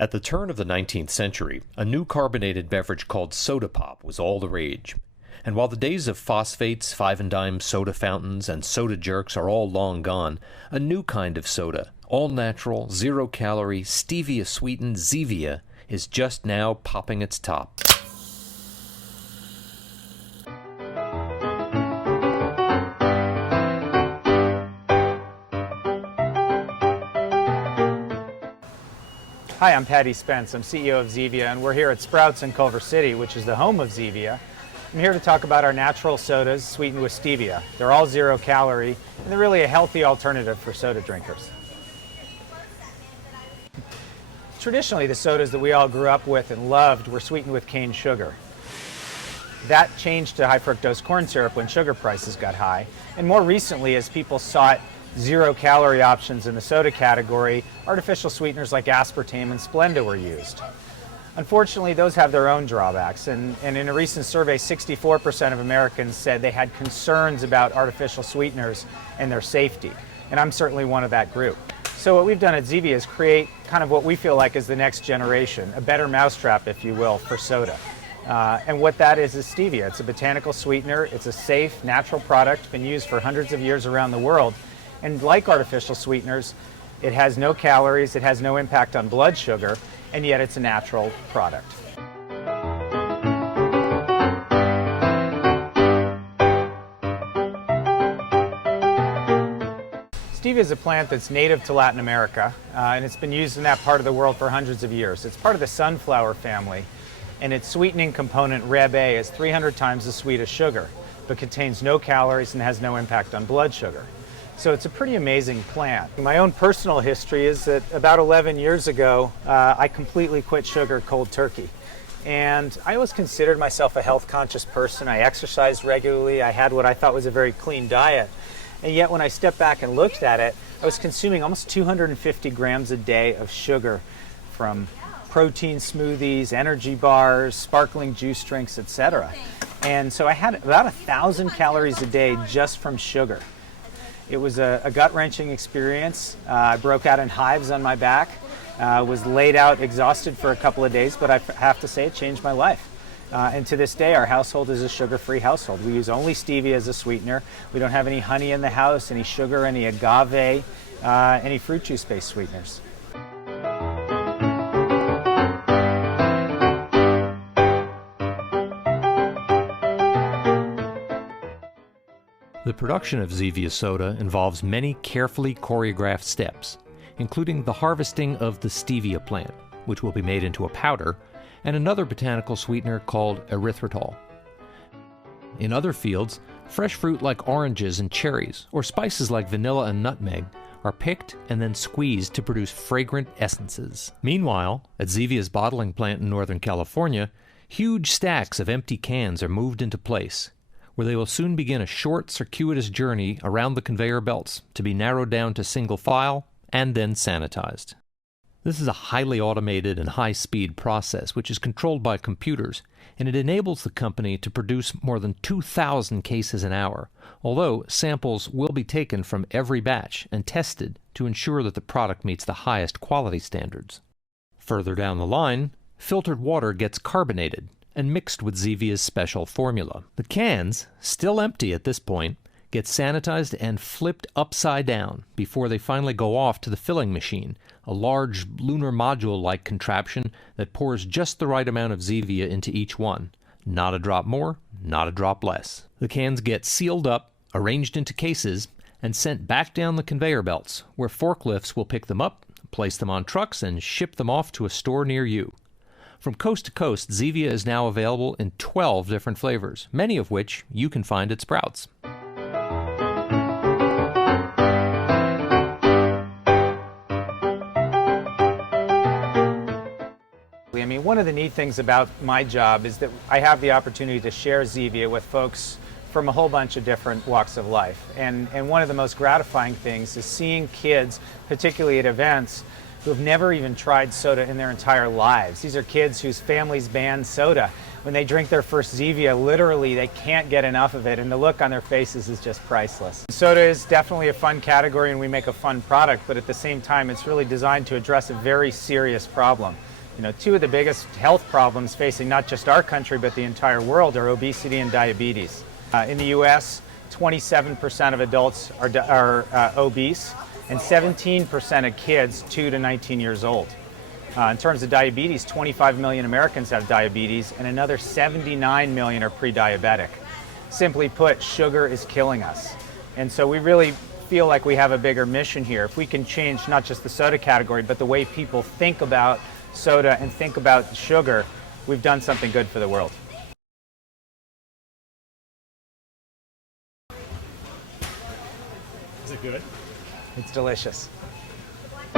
At the turn of the 19th century, a new carbonated beverage called soda pop was all the rage. And while the days of phosphates, five-and-dime soda fountains, and soda jerks are all long gone, a new kind of soda, all-natural, zero-calorie, stevia-sweetened Zevia, is just now popping its top. Hi, I'm Patty Spence. I'm CEO of Zevia, and we're here at Sprouts in Culver City, which is the home of Zevia. I'm here to talk about our natural sodas sweetened with stevia. They're all zero calorie, and they're really a healthy alternative for soda drinkers. Traditionally, the sodas that we all grew up with and loved were sweetened with cane sugar. That changed to high fructose corn syrup when sugar prices got high, and more recently, as people sought zero-calorie options in the soda category, artificial sweeteners like aspartame and Splenda were used. Unfortunately, those have their own drawbacks, and in a recent survey, 64% of Americans said they had concerns about artificial sweeteners and their safety, and I'm certainly one of that group. So what we've done at Zevia is create kind of what we feel like is the next generation, a better mousetrap, if you will, for soda. And what that is stevia. It's a botanical sweetener. It's a safe, natural product, been used for hundreds of years around the world. And like artificial sweeteners, it has no calories, it has no impact on blood sugar, and yet it's a natural product. Stevia is a plant that's native to Latin America, and it's been used in that part of the world for hundreds of years. It's part of the sunflower family, and its sweetening component, Reb A, is 300 times as sweet as sugar, but contains no calories and has no impact on blood sugar. So it's a pretty amazing plant. My own personal history is that about 11 years ago, I completely quit sugar cold turkey. And I always considered myself a health-conscious person. I exercised regularly. I had what I thought was a very clean diet. And yet when I stepped back and looked at it, I was consuming almost 250 grams a day of sugar from protein smoothies, energy bars, sparkling juice drinks, etc. And so I had about 1,000 calories a day just from sugar. It was a gut-wrenching experience. I broke out in hives on my back, was laid out exhausted for a couple of days, but I have to say it changed my life. And to this day, our household is a sugar-free household. We use only stevia as a sweetener. We don't have any honey in the house, any sugar, any agave, any fruit juice-based sweeteners. The production of Zevia soda involves many carefully choreographed steps, including the harvesting of the stevia plant, which will be made into a powder, and another botanical sweetener called erythritol. In other fields, fresh fruit like oranges and cherries, or spices like vanilla and nutmeg, are picked and then squeezed to produce fragrant essences. Meanwhile, at Zevia's bottling plant in Northern California, huge stacks of empty cans are moved into place, where they will soon begin a short, circuitous journey around the conveyor belts to be narrowed down to single file and then sanitized. This is a highly automated and high-speed process which is controlled by computers, and it enables the company to produce more than 2,000 cases an hour, although samples will be taken from every batch and tested to ensure that the product meets the highest quality standards. Further down the line, filtered water gets carbonated and mixed with Zevia's special formula. The cans, still empty at this point, get sanitized and flipped upside down before they finally go off to the filling machine, a large lunar module-like contraption that pours just the right amount of Zevia into each one. Not a drop more, not a drop less. The cans get sealed up, arranged into cases, and sent back down the conveyor belts, where forklifts will pick them up, place them on trucks, and ship them off to a store near you. From coast to coast, Zevia is now available in 12 different flavors, many of which you can find at Sprouts. I mean, one of the neat things about my job is that I have the opportunity to share Zevia with folks from a whole bunch of different walks of life. And one of the most gratifying things is seeing kids, particularly at events, who have never even tried soda in their entire lives. These are kids whose families banned soda when they drink their first Zevia, literally they can't get enough of it, and the look on their faces is just priceless. Soda is definitely a fun category and we make a fun product, but at the same time it's really designed to address a very serious problem. You know, two of the biggest health problems facing not just our country but the entire world are obesity and diabetes. In the US, 27% of adults are obese and 17% of kids 2 to 19 years old. In terms of diabetes, 25 million Americans have diabetes and another 79 million are pre-diabetic. Simply put, sugar is killing us. And so we really feel like we have a bigger mission here. If we can change not just the soda category, but the way people think about soda and think about sugar, we've done something good for the world. Is it good? It's delicious.